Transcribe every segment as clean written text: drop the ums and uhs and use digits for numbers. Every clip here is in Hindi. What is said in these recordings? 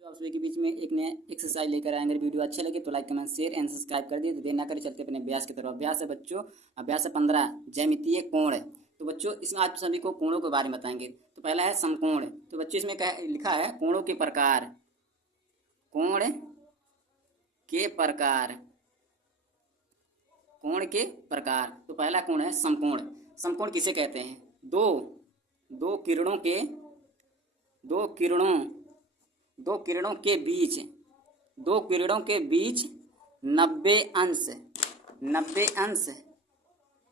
जो आप सभी के बीच में एक नया एक्सरसाइज लेकर आएंगे। वीडियो अच्छे लगे तो like comment share and subscribe कर दिए। तो देर ना करें, चलते अपने अभ्यास की तरफ। अभ्यास है बच्चों, अभ्यास है 15 ज्यामितीय कोण। तो बच्चों इसमें आप सभी को कोणों के बारे में बताएंगे। तो पहला है समकोण। तो बच्चों इसमें क्या लिखा है, कोणों के प्रकार। कोण के प्रकार, कोण के प्रकार। तो पहला कोण है समकोण। समकोण किसे कहते हैं? दो किरणों के बीच 90 अंश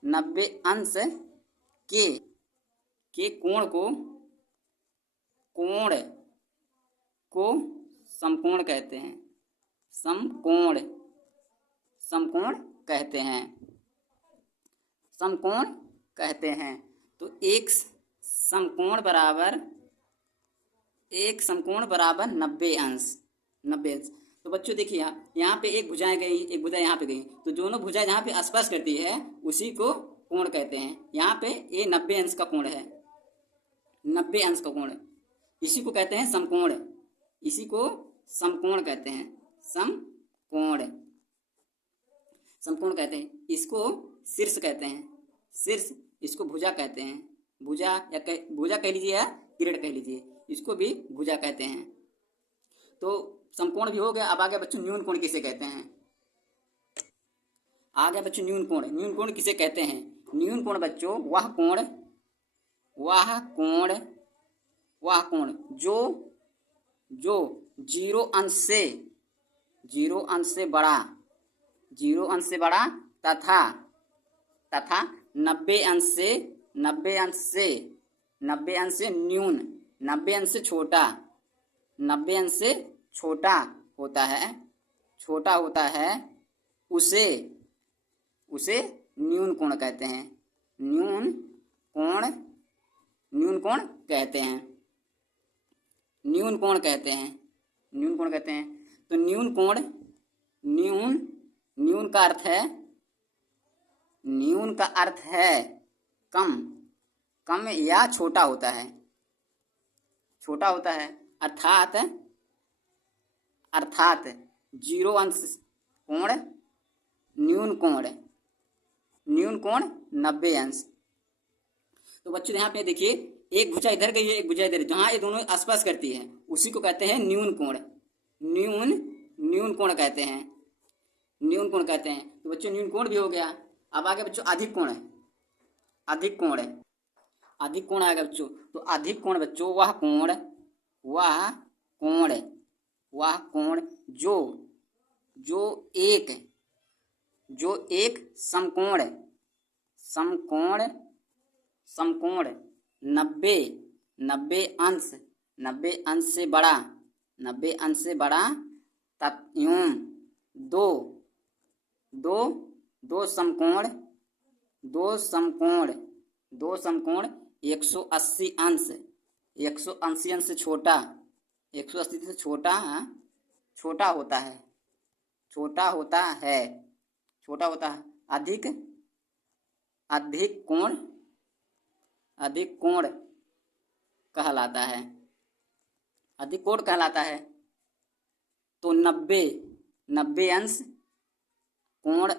90 अंश के कोण को समकोण कहते हैं। समकोण कहते हैं। तो एक समकोण बराबर 90 अंश। तो बच्चों देखिए, यहाँ पे एक भुजाएं गई, एक भुजा यहाँ पे गई, तो दोनों भुजाएं जहाँ पे स्पर्श करती है उसी को कोण कहते हैं। यहाँ पे ये 90 अंश का कोण है, 90 अंश का कोण, इसी को कहते हैं समकोण। इसी को समकोण कहते हैं। समकोण कहते हैं। इसको शीर्ष कहते हैं। शीर्ष, इसको भुजा कहते हैं। भुजा कह लीजिए या किरण कह लीजिए, इसको भी भुजा कहते हैं। तो समकोण भी हो गया। अब आगे बच्चों न्यून कोण किसे कहते हैं? आगे बच्चों न्यून कोण किसे कहते हैं? न्यून कोण बच्चों वह कोण जो 0 अंश से बड़ा तथा 90 अंश से न्यून, 90 अंश से छोटा होता है, उसे न्यून कोण कहते हैं। न्यून कोण कहते हैं। तो न्यून का अर्थ है कम या छोटा होता है। अर्थात 0 अंश कोण न्यून कोण 90 अंश। तो बच्चों यहाँ पे देखिए, एक भुजा इधर गई है, एक भुजा इधर, जहाँ ये दोनों स्पर्श करती है उसी को कहते हैं न्यून कोण। न्यून कोण कहते हैं। तो बच्चों न्यून कोण भी हो गया। अब आगे बच्चों अधिक कोण आएगा बच्चों। तो अधिक कोण बच्चों वह कोण जो एक समकोण 90 अंश से बड़ा तथा दो समकोण 180 अंश से छोटा होता है। अधिक कोण कहलाता है। तो 90 अंश कोण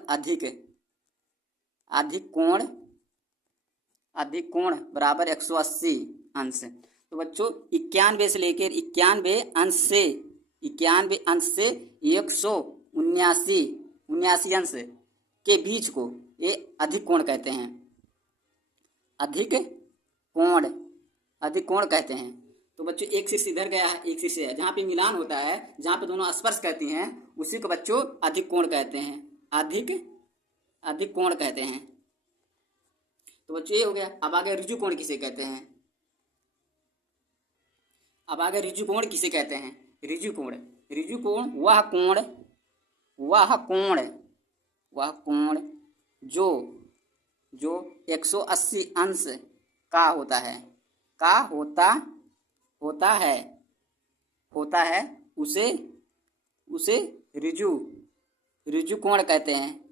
अधिक कोण बराबर 180 अंश। तो बच्चों 91 से लेकर 91 अंश से 179 अंश के बीच को ये अधिक कोण कहते हैं। अधिक कोण कहते हैं। तो बच्चों एक शीर्ष इधर गया है, एक शीर्ष है, जहाँ पे मिलान होता है, जहाँ पे दोनों स्पर्श करती हैं उसी को बच्चों अधिक कोण कहते हैं। अधिक कोण कहते हैं। तो बच्चों ये हो गया। अब आगे ऋजु कोण किसे कहते हैं? ऋजु कोण वह कोण जो 180 अंश का होता है, उसे ऋजु कोण कहते हैं।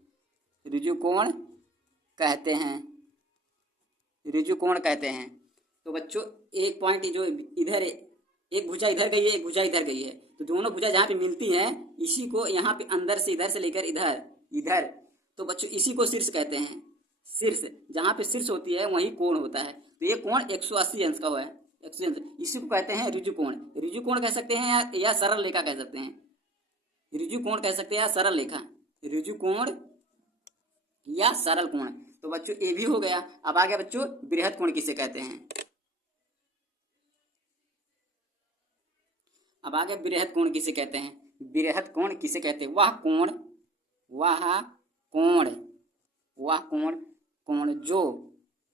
तो बच्चों एक पॉइंट जो इधर एक भुजा इधर गई है, एक भुजा इधर गई है, तो दोनों भुजा जहाँ पे मिलती हैं इसी को यहाँ पे अंदर से इधर से लेकर इधर इधर, तो बच्चों इसी को शीर्ष कहते हैं। शीर्ष, जहाँ पे शीर्ष होती है वहीं कोण होता है। तो ये कोण 180 अंश का हुआ है, 180 अंश, इसी को कहते हैं ऋजु कोण। ऋजु कोण कह सकते हैं या सरल रेखा कह सकते हैं। ऋजु कोण कह सकते हैं या सरल रेखा, ऋजु कोण या सरल कोण। तो बच्चों ये भी हो गया। अब आ गया बच्चों बृहद कोण किसे कहते हैं। अब आ गया बृहद कोण किसे कहते हैं। बृहद कोण किसे कहते हैं, वह कोण कोण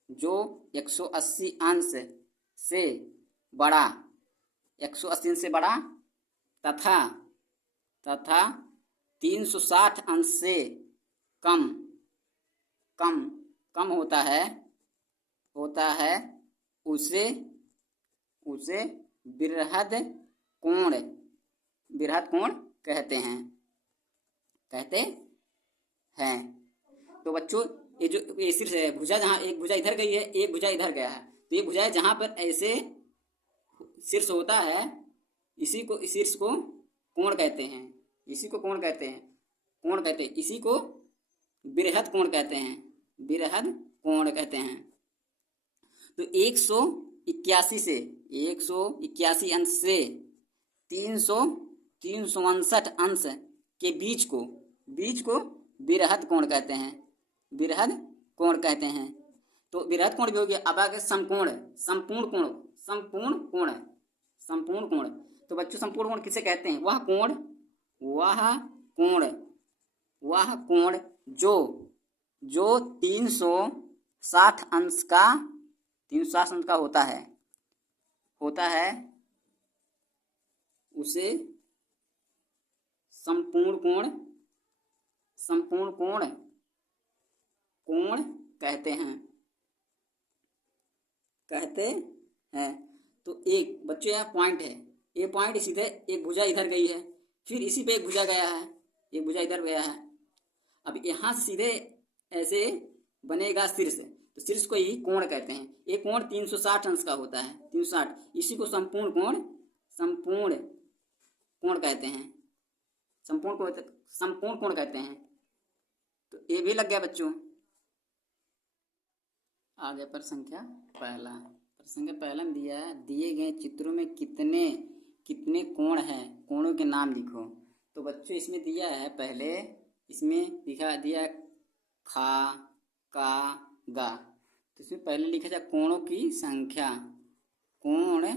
जो 180 अंश से बड़ा, 180 अंश से बड़ा तथा 360 अंश से कम होता है उसे बृहद कोण कहते हैं। तो बच्चों ये सिर्फ भुजा, जहाँ एक भुजा इधर गई है, एक भुजा इधर गया है, तो ये भुजा जहाँ पर ऐसे शीर्ष होता है इसी को शीर्ष को कोण कहते हैं। इसी को कोण कहते हैं, इसी को बृहद कोण कहते हैं। तो 181 अंश से 359 अंश के बीच को बृहद कोण कहते हैं। तो बृहद कोण भी हो गया। अब आगे संपूर्ण कोण। तो बच्चों संपूर्ण कोण किसे कहते हैं, वह कोण जो 360 अंश का होता है उसे संपूर्ण कोण कहते हैं। तो एक बच्चों यहाँ पॉइंट है, ये पॉइंट सीधे एक भुजा इधर गई है, फिर इसी पे एक भुजा गया है, एक भुजा इधर गया है। अब यहाँ सीधे ऐसे बनेगा शीर्ष, तो शीर्ष को ही कोण कहते हैं। एक कोण 360 अंश का होता है, 360, इसी को संपूर्ण कोण कहते हैं। संपूर्ण कोण कहते हैं। तो ये भी लग गया बच्चों। आगे पर संख्या पहला में दिया है, दिए गए चित्रों में कितने कोण हैं, कोणों के नाम लिखो। तो बच्चों इसमें दिया है, पहले इसमें दिया खा का गा। तो इसमें पहले लिखा जाए कोणों की संख्या, कोण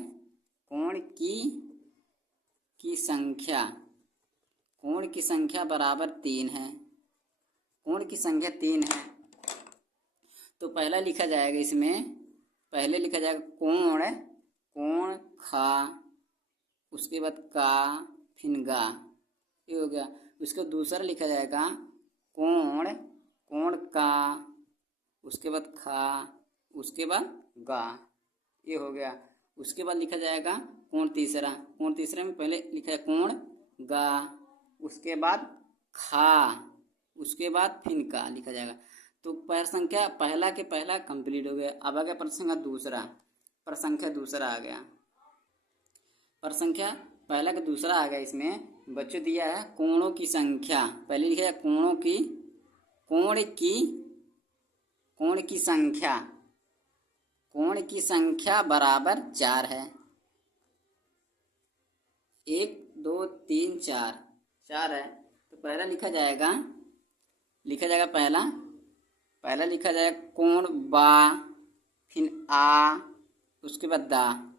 की संख्या बराबर 3 है। कोण की संख्या 3 है। तो पहला लिखा जाएगा, इसमें पहले लिखा जाएगा कोण खा, उसके बाद का, फिर गा, ये हो गया। उसका दूसरा लिखा जाएगा कोण का, उसके बाद खा, उसके बाद गा, ये हो गया। उसके बाद लिखा जाएगा कोण तीसरा में पहले लिखा है कोण गा, उसके बाद खा, उसके बाद फिर का लिखा जाएगा। तो संख्या पहला के पहला कंप्लीट हो गया। अब आ गया प्रसंख्या दूसरा आ गया। प्रसंख्या पहला का दूसरा आ गया। इसमें बच्चों दिया है कोणों की संख्या, पहले लिखा है कोण की संख्या बराबर 4 है। 1 2 3 4 है। तो पहला लिखा जाएगा पहला लिखा जाएगा कोण बा, फिर आ, उसके बाद दा,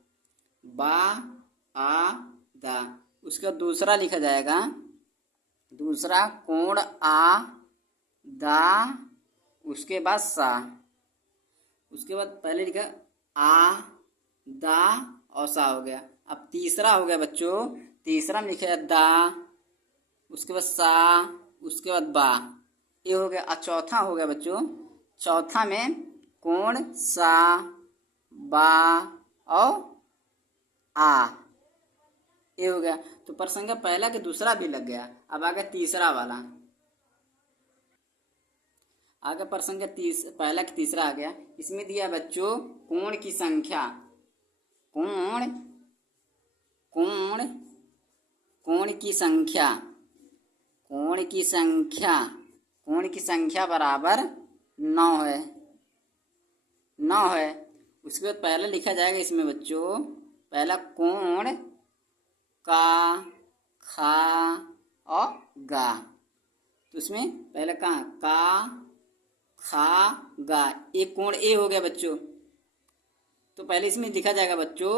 बा आ दा। उसका दूसरा लिखा जाएगा दूसरा कोण आ दा, उसके बाद सा, उसके बाद पहले लिखा आ दा और सा हो गया। अब तीसरा हो गया बच्चों, तीसरा में लिखा है दा, उसके बाद सा, उसके बाद बा, ये हो गया। और चौथा हो गया बच्चों, चौथा में कोण सा, बा और आ, ये हो गया। तो प्रसंग पहला के दूसरा भी लग गया। अब आ गया तीसरा वाला, आगे प्रसंग पहला के तीसरा आ गया। इसमें दिया बच्चों कोण की संख्या कोण कोण की संख्या कोण की संख्या कोण की संख्या बराबर 9 है। 9 है। उसके बाद पहले लिखा जाएगा इसमें बच्चों, पहला कोण का, खा और गा। तो इसमें पहले कहाँ का, खा, गा, एक कोण ए हो गया बच्चों। तो पहले इसमें लिखा जाएगा बच्चों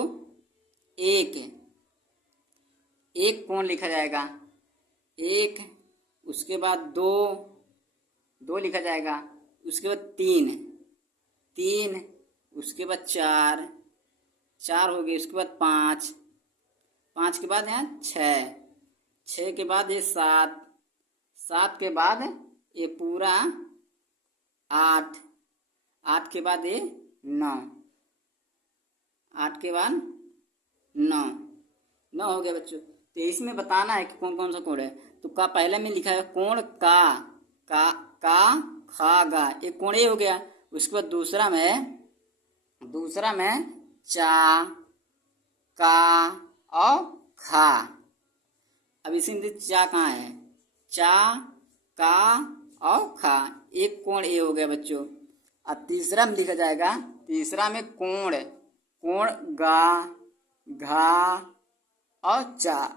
एक कोण लिखा जाएगा एक, उसके बाद दो लिखा जाएगा, उसके बाद तीन, उसके बाद चार हो गए, उसके बाद पाँच के बाद यहाँ छः के बाद ये सात के बाद ये पूरा 8 के बाद ये 9, 8 के बाद 9 हो गया बच्चों। तो इसमें बताना है कि कौन कौन सा कोण है। तो का पहले में लिखा है कोण का खा गा, एक कोण ए हो गया। उसके बाद दूसरा में चा, का और खा। अब इसी चा कहाँ है, चा, का और खा, एक कोण ए हो गया बच्चों। अब तीसरा में लिखा जाएगा, तीसरा में कोण गा, घा और चा।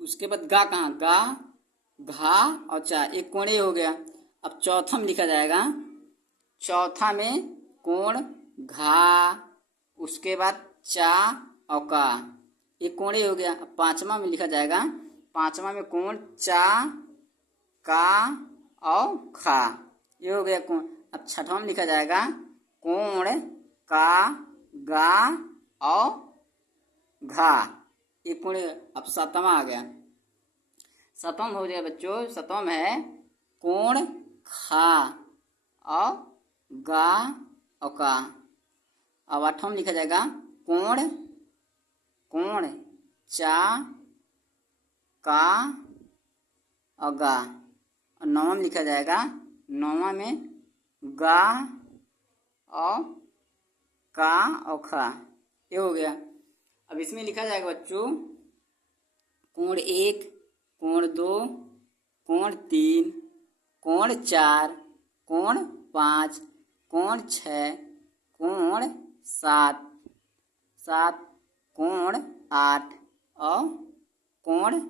उसके बाद गा कहाँ, गा, घा और चा, एक कोण ए हो गया। अब चौथा में लिखा जाएगा, चौथा में कोण घा, उसके बाद चा और का, एक कोण ए हो गया। अब पांचवा में लिखा जाएगा, पांचवा में कोण चा, का और खा, ये हो गया कोण। अब छठवां में लिखा जाएगा कोण का, गा और घा, एक कोण। अब सातवां आ गया, सातवां हो गया बच्चों, सातवां है कोण खा और गा और का। अब आठवां में लिखा जाएगा कोण चा, का और गा। और नौवां में लिखा जाएगा, नौवां में गा और का और खा, ये हो गया। अब इसमें लिखा जाएगा बच्चों कोण 1, कोण 2, कोण 3, कोण 4, कोण 5, कोण 6, कोण 7, कोण 8 और कोण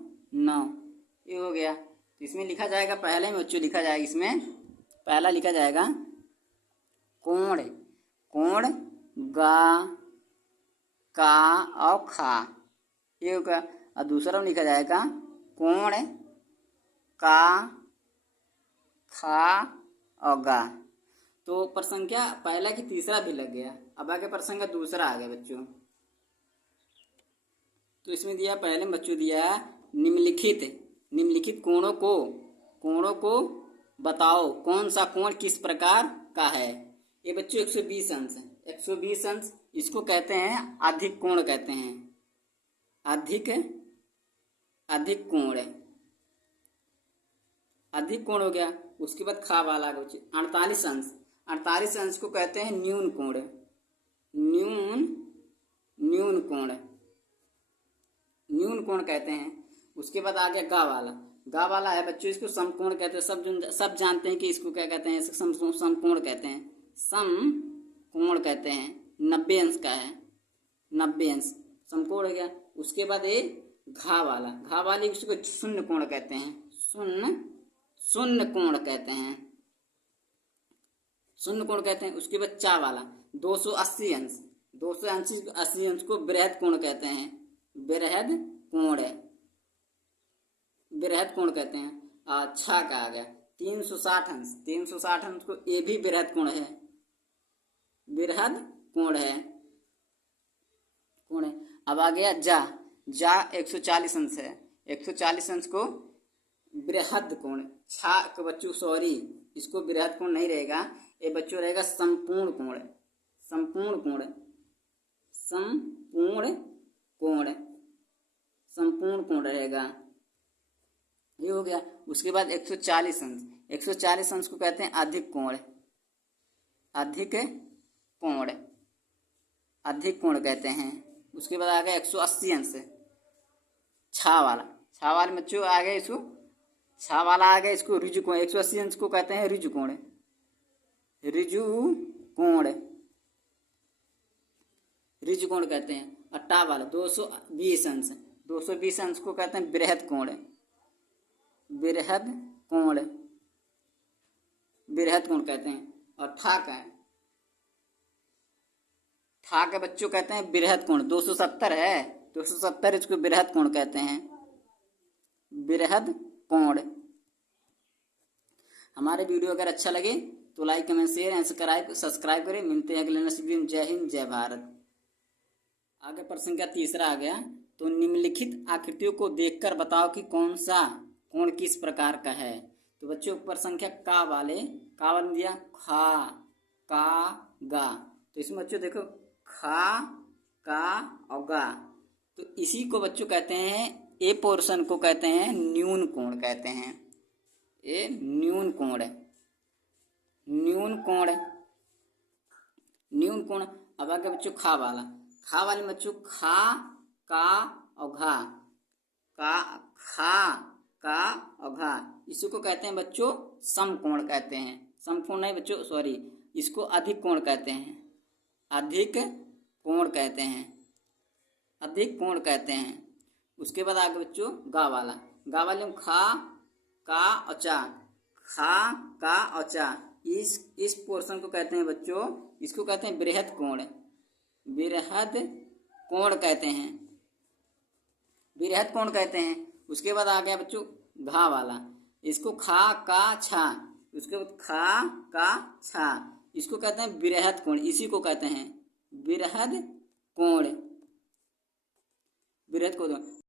9, ये हो गया। तो इसमें लिखा जाएगा, पहले में बच्चों लिखा जाएगा, इसमें पहला लिखा जाएगा कोण गा, का और खा, ये होगा। और दूसरा में लिखा जाएगा कोण का, खा और गा। तो प्रसंख्या पहला की तीसरा भी लग गया। अब आगे प्रसंख्या दूसरा आ गया बच्चों। तो इसमें दिया, पहले में बच्चों दिया निम्नलिखित कोणों को बताओ, कौन सा कोण किस प्रकार का है। ये बच्चों 120 अंश है। 120 अंश इसको कहते हैं अधिक कोण कहते हैं, अधिक कोण है, अधिक कोण हो गया। उसके बाद खा वाला 48 अंश, 48 अंश को कहते हैं न्यून कोण, न्यून कोण कहते हैं। उसके बाद आ गया गा वाला है बच्चों, इसको समकोण कहते हैं। सब जानते हैं कि इसको क्या कहते हैं, समकोण कहते हैं, समकोण कहते हैं। 90 अंश का है, 90 अंश समकोण हो गया। उसके बाद ये घा वाली उसको शून्य कोण कहते हैं, शून्य कोण कहते हैं, उसके बाद चा वाला 280 अंश, 280 अंश को बृहद कोण कहते हैं, बृहद कोण कहते हैं। अच्छा का आ गया 360 अंश, 360 अंश को ये भी बृहद कोण है, अब आ गया जा 140 अंश है, 140 अंश को बृहद कोण, छा के बच्चों सॉरी, इसको बृहद कोण नहीं रहेगा, ये बच्चों रहेगा संपूर्ण कोण रहेगा, ये हो गया। उसके बाद 140 अंश, 140 अंश को कहते हैं अधिक कोण कहते हैं। उसके बाद आ गया 180 अंश, छा वाला, छा वाले बच्चों आ गए, इसको छा वाला आ गया, इसको ऋजु कोण 180 अंश को कहते हैं ऋजु कोण, ऋजु कोण, ऋजु कोण कहते हैं। और टा वाला 220 अंश, 220 अंश को कहते हैं बृहद कोण, बृहद कोण, बृहद कोण कहते हैं। और ठा का है, ठा के बच्चों कहते हैं बृहद कोण, 270 है, 270 इसको बृहद कोण कहते हैं, बृहद कोण। हमारे वीडियो अगर अच्छा लगे तो like comment share and subscribe करें। मिलते हैं अगले नेक्स्ट वीडियो में। जय हिंद जय भारत। आगे प्रश्न का तीसरा आ गया, तो निम्नलिखित आकृतियों को देखकर बताओ कि कौन सा कोण किस प्रकार का है। तो बच्चों ऊपर संख्या का वाले दिया खा का गा, तो इसमें बच्चों देखो खा का और गा, तो इसी को बच्चों कहते हैं, ए पोर्शन को कहते हैं न्यून कोण कहते हैं, ये न्यून कोण है, न्यून कोण, न्यून कोण। अब आगे बच्चों खा वाला, खा वाले बच्चों खा का और घा, का खा का और घा, इसी को कहते हैं बच्चों समकोण कहते हैं, समकोण नहीं बच्चों सॉरी, इसको अधिक कोण कहते हैं, अधिक कोण कहते हैं, अधिक कोण कहते हैं। उसके बाद आगे बच्चों गा वाला, गा वाले में खा का और चा, खा का और चा, इस पोर्शन को कहते हैं बच्चों, इसको कहते हैं बृहद कोण, बृहद कोण कहते हैं, बृहद कोण कहते हैं। उसके बाद आ गया बच्चों घा वाला, इसको खा का छा, उसके बाद खा का छा, इसको कहते हैं बृहद कोण, इसी को कहते हैं बृहद कोण, बृहद कोण।